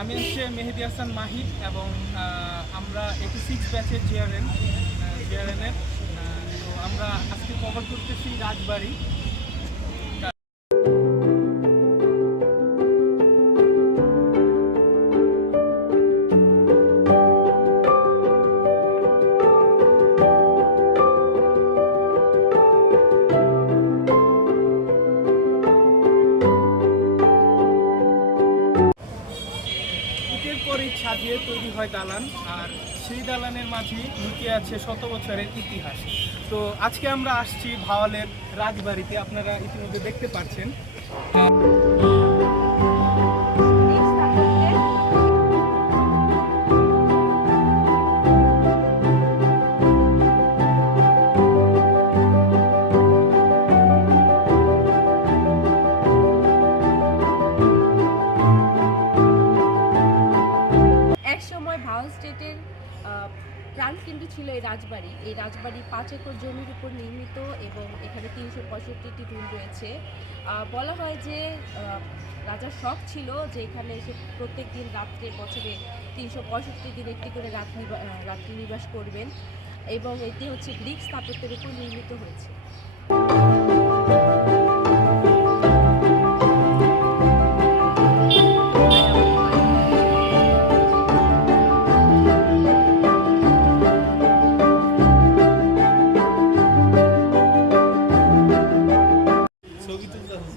আমি হচ্ছে মেহেদি হাসান মাহিব এবং আমরা 86 ব্যাচের জিআরএনের। তো আমরা আজকে কভার করতেছি রাজবাড়ি। পরই সাজিয়ে তৈরি হয় দালান, আর সেই দালানের মাঝে লুকিয়ে আছে শত বছরের ইতিহাস। তো আজকে আমরা আসছি ভাওয়ালের রাজবাড়িতে, আপনারা ইতিমধ্যে দেখতে পাচ্ছেন। ভাওয়াল স্টেটের প্রাণকেন্দ্র ছিল এই রাজবাড়ি। এই রাজবাড়ি 5 একর জমির উপর নির্মিত এবং এখানে 365টি রুম রয়েছে। বলা হয় যে রাজার শখ ছিল যে এখানে এসে প্রত্যেক দিন রাত্রে বছরে 365 দিন একটি করে রাত্রি নিবাস করবেন, এবং এটি হচ্ছে গ্রিক স্থাপত্যের উপর নির্মিত হয়েছে।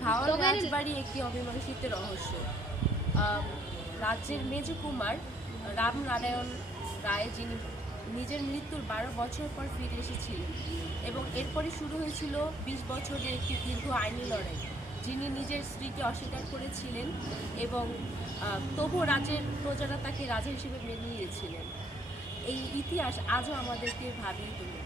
ভাওয়াল রাজবাড়ি একটি অমীমাংসিত রহস্য। রাজ্যের মেজ কুমার রামনারায়ণ রায়, যিনি নিজের মৃত্যুর 12 বছর পর ফিরে এসেছিলেন, এবং এরপরই শুরু হয়েছিল 20 বছরের একটি দীর্ঘ আইনি লড়াই। যিনি নিজের স্ত্রীকে অস্বীকার করেছিলেন এবং তবুও রাজ্যের প্রজারা তাকে রাজা হিসেবে মেনে নিয়েছিলেন। এই ইতিহাস আজও আমাদেরকে ভাবিয়ে তোলে।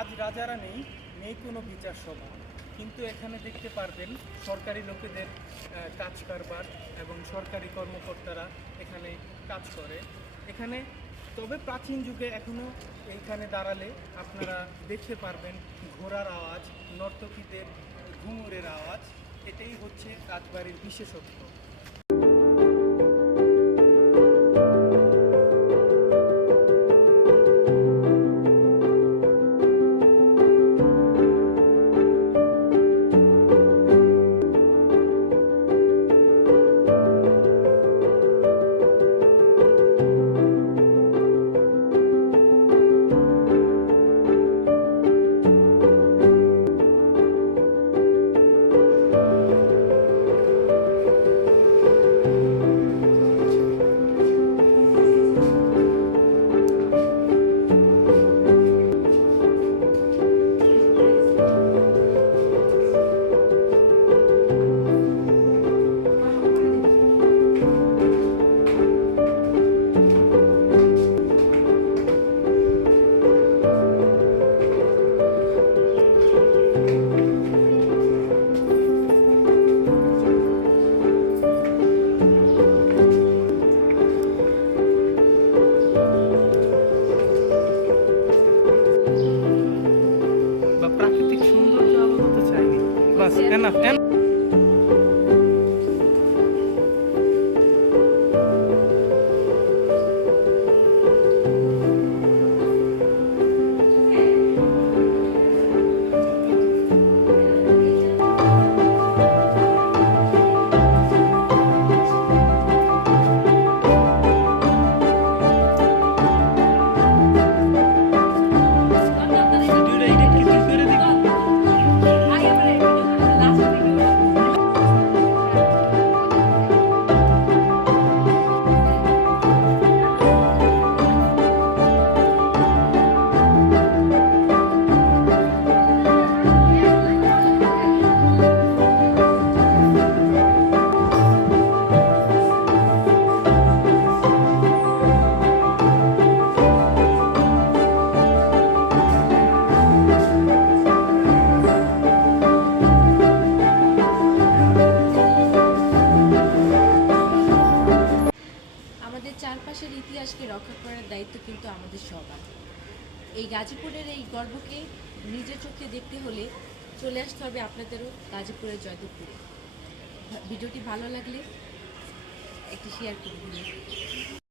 আজ রাজারা নেই কোনো বিচার সভা, কিন্তু এখানে দেখতে পারবেন সরকারি লোকেদের কাজ কারবার এবং সরকারি কর্মকর্তারা এখানে কাজ করে এখানে। তবে প্রাচীন যুগে এখনও এইখানে দাঁড়ালে আপনারা দেখতে পারবেন ঘোড়ার আওয়াজ, নর্তকীদের ঘুঙুরের আওয়াজ। এটাই হচ্ছে রাজবাড়ির বিশেষত্ব। এনাফ আমাদের চারপাশের ইতিহাসকে রক্ষা করার দায়িত্ব কিন্তু আমাদের সবার। এই গাজীপুরের এই গর্বকে নিজের চোখে দেখতে হলে চলে আসতে হবে আপনাদেরও গাজীপুরের জয়দেবপুরে। ভিডিওটি ভালো লাগলে একটি শেয়ার করে দিন।